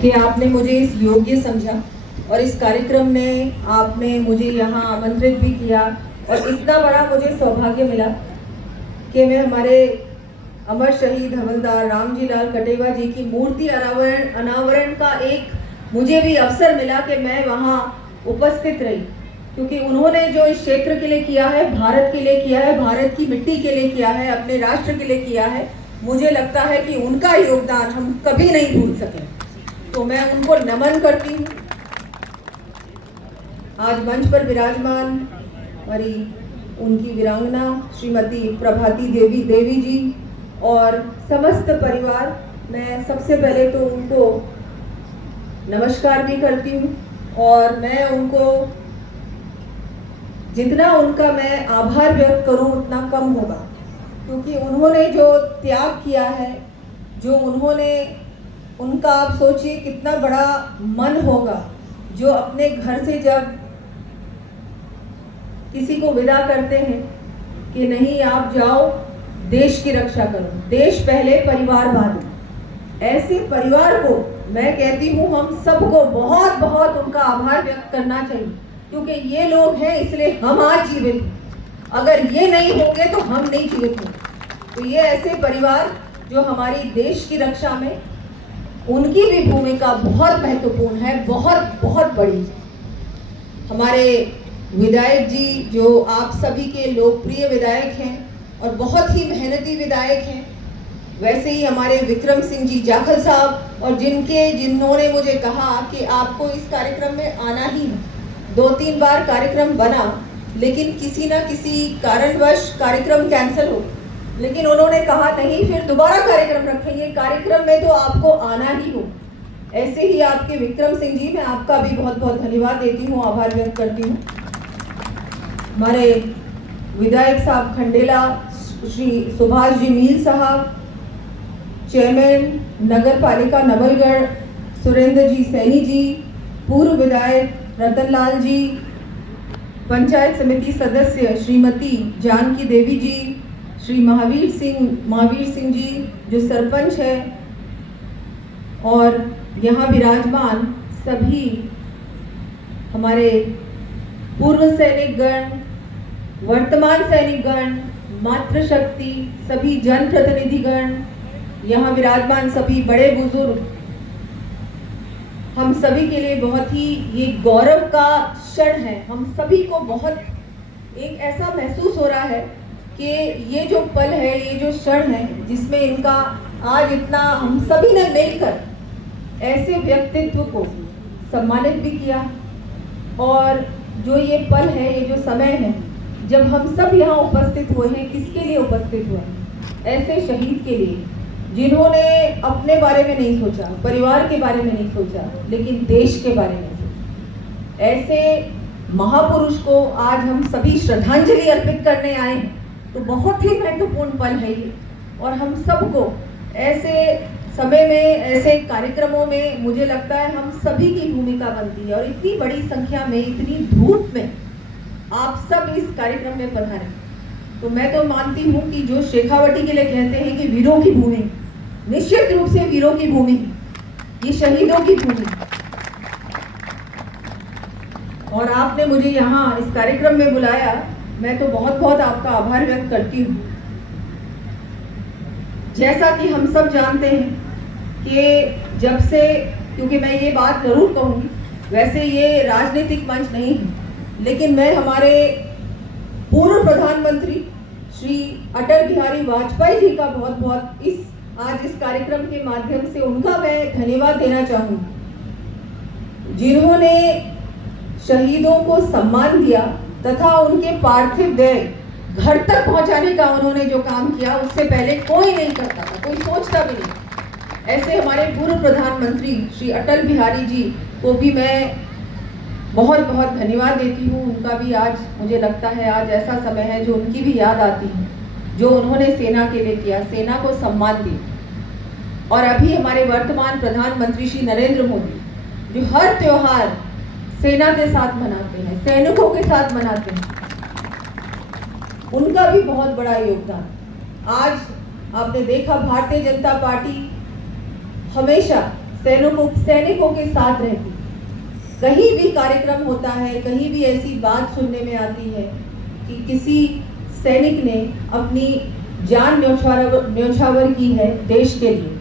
कि आपने मुझे इस योग्य समझा और इस कार्यक्रम में आपने मुझे यहाँ आमंत्रित भी किया और इतना बड़ा मुझे सौभाग्य मिला कि मैं हमारे अमर शहीद हवलदार रामजी लाल कटेवा जी की मूर्ति अनावरण का एक मुझे भी अवसर मिला कि मैं वहाँ उपस्थित रही, क्योंकि उन्होंने जो इस क्षेत्र के लिए किया है, भारत के लिए किया है, भारत की मिट्टी के लिए किया है, अपने राष्ट्र के लिए किया है, मुझे लगता है कि उनका योगदान हम कभी नहीं भूल सके। तो मैं उनको नमन करती हूँ। आज मंच पर विराजमान हमारी उनकी वीरांगना श्रीमती प्रभाती देवी जी और समस्त परिवार, मैं सबसे पहले तो उनको नमस्कार भी करती हूँ और मैं उनको जितना उनका मैं आभार व्यक्त करूँ उतना कम होगा, क्योंकि उन्होंने जो त्याग किया है, जो उन्होंने उनका आप सोचिए कितना बड़ा मन होगा जो अपने घर से जब किसी को विदा करते हैं कि नहीं आप जाओ देश की रक्षा करो, देश पहले परिवार बाद। ऐसे परिवार को मैं कहती हूँ हम सबको बहुत बहुत उनका आभार व्यक्त करना चाहिए, क्योंकि ये लोग हैं इसलिए हम आज जीवित हैं। अगर ये नहीं होंगे तो हम नहीं जीवित होंगे। तो ये ऐसे परिवार जो हमारी देश की रक्षा में उनकी भी भूमिका बहुत महत्वपूर्ण है, बहुत बहुत बड़ी। हमारे विधायक जी जो आप सभी के लोकप्रिय विधायक हैं और बहुत ही मेहनती विधायक हैं, वैसे ही हमारे विक्रम सिंह जी जाखल साहब और जिन्होंने मुझे कहा कि आपको इस कार्यक्रम में आना ही है। 2-3 बार कार्यक्रम बना, लेकिन किसी ना किसी कारणवश कार्यक्रम कैंसिल हो, लेकिन उन्होंने कहा नहीं फिर दोबारा कार्यक्रम रखेंगे, कार्यक्रम में तो आपको आना ही हो। ऐसे ही आपके विक्रम सिंह जी, मैं आपका भी बहुत बहुत धन्यवाद देती हूँ, आभार व्यक्त करती हूँ। हमारे विधायक साहब खंडेला श्री सुभाष जी मील साहब, चेयरमैन नगर पालिका नवलगढ़ सुरेंद्र जी सैनी जी, पूर्व विधायक रतनलाल जी, पंचायत समिति सदस्य श्रीमती जानकी देवी जी, श्री महावीर सिंह जी जो सरपंच है, और यहाँ विराजमान सभी हमारे पूर्व सैनिकगण, वर्तमान सैनिकगण, मातृशक्ति, सभी जनप्रतिनिधिगण, यहाँ विराजमान सभी बड़े बुजुर्ग, हम सभी के लिए बहुत ही ये गौरव का क्षण है। हम सभी को बहुत एक ऐसा महसूस हो रहा है कि ये जो पल है, ये जो क्षण है, जिसमें इनका आज इतना हम सभी ने मिलकर ऐसे व्यक्तित्व को सम्मानित भी किया, और जो ये पल है, ये जो समय है जब हम सब यहाँ उपस्थित हुए हैं, किसके लिए उपस्थित हुए हैं? ऐसे शहीद के लिए जिन्होंने अपने बारे में नहीं सोचा, परिवार के बारे में नहीं सोचा, लेकिन देश के बारे में सोचा। ऐसे महापुरुष को आज हम सभी श्रद्धांजलि अर्पित करने आए हैं, तो बहुत ही महत्वपूर्ण पल है ये। और हम सबको ऐसे समय में, ऐसे कार्यक्रमों में मुझे लगता है हम सभी की भूमिका बनती है, और इतनी बड़ी संख्या में, इतनी धूप में आप सब इस कार्यक्रम में पधारे। तो मैं तो मानती हूँ कि जो शेखावटी के लिए कहते हैं कि वीरों की भूमि, निश्चित रूप से वीरों की भूमि, ये शहीदों की भूमि, और आपने मुझे यहाँ इस कार्यक्रम में बुलाया, मैं तो बहुत बहुत आपका आभार व्यक्त करती हूँ। जैसा कि हम सब जानते हैं कि जब से, क्योंकि मैं ये बात जरूर कहूँगी, वैसे ये राजनीतिक मंच नहीं है, लेकिन मैं हमारे पूर्व प्रधानमंत्री श्री अटल बिहारी वाजपेयी जी का बहुत बहुत आज इस कार्यक्रम के माध्यम से उनका मैं धन्यवाद देना चाहूँगी, जिन्होंने शहीदों को सम्मान दिया तथा उनके पार्थिव देह घर तक पहुंचाने का उन्होंने जो काम किया, उससे पहले कोई नहीं करता था, कोई सोचता भी नहीं। ऐसे हमारे पूर्व प्रधानमंत्री श्री अटल बिहारी जी को भी मैं बहुत बहुत धन्यवाद देती हूँ। उनका भी आज मुझे लगता है आज ऐसा समय है जो उनकी भी याद आती है, जो उन्होंने सेना के लिए किया, सेना को सम्मान दिया। और अभी हमारे वर्तमान प्रधानमंत्री श्री नरेंद्र मोदी जो हर त्योहार सेना के साथ मनाते हैं, सैनिकों के साथ मनाते हैं, उनका भी बहुत बड़ा योगदान। आज आपने देखा भारतीय जनता पार्टी हमेशा सैनिकों के साथ रहती। कहीं भी कार्यक्रम होता है, कहीं भी ऐसी बात सुनने में आती है कि किसी सैनिक ने अपनी जान न्यौछावर की है देश के लिए।